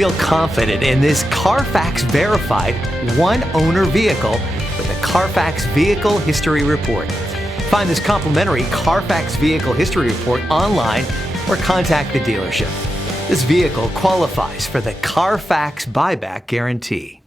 Feel confident in this Carfax verified one-owner vehicle with the Carfax Vehicle History Report. Find this complimentary Carfax Vehicle History Report online or contact the dealership. This vehicle qualifies for the Carfax Buyback Guarantee.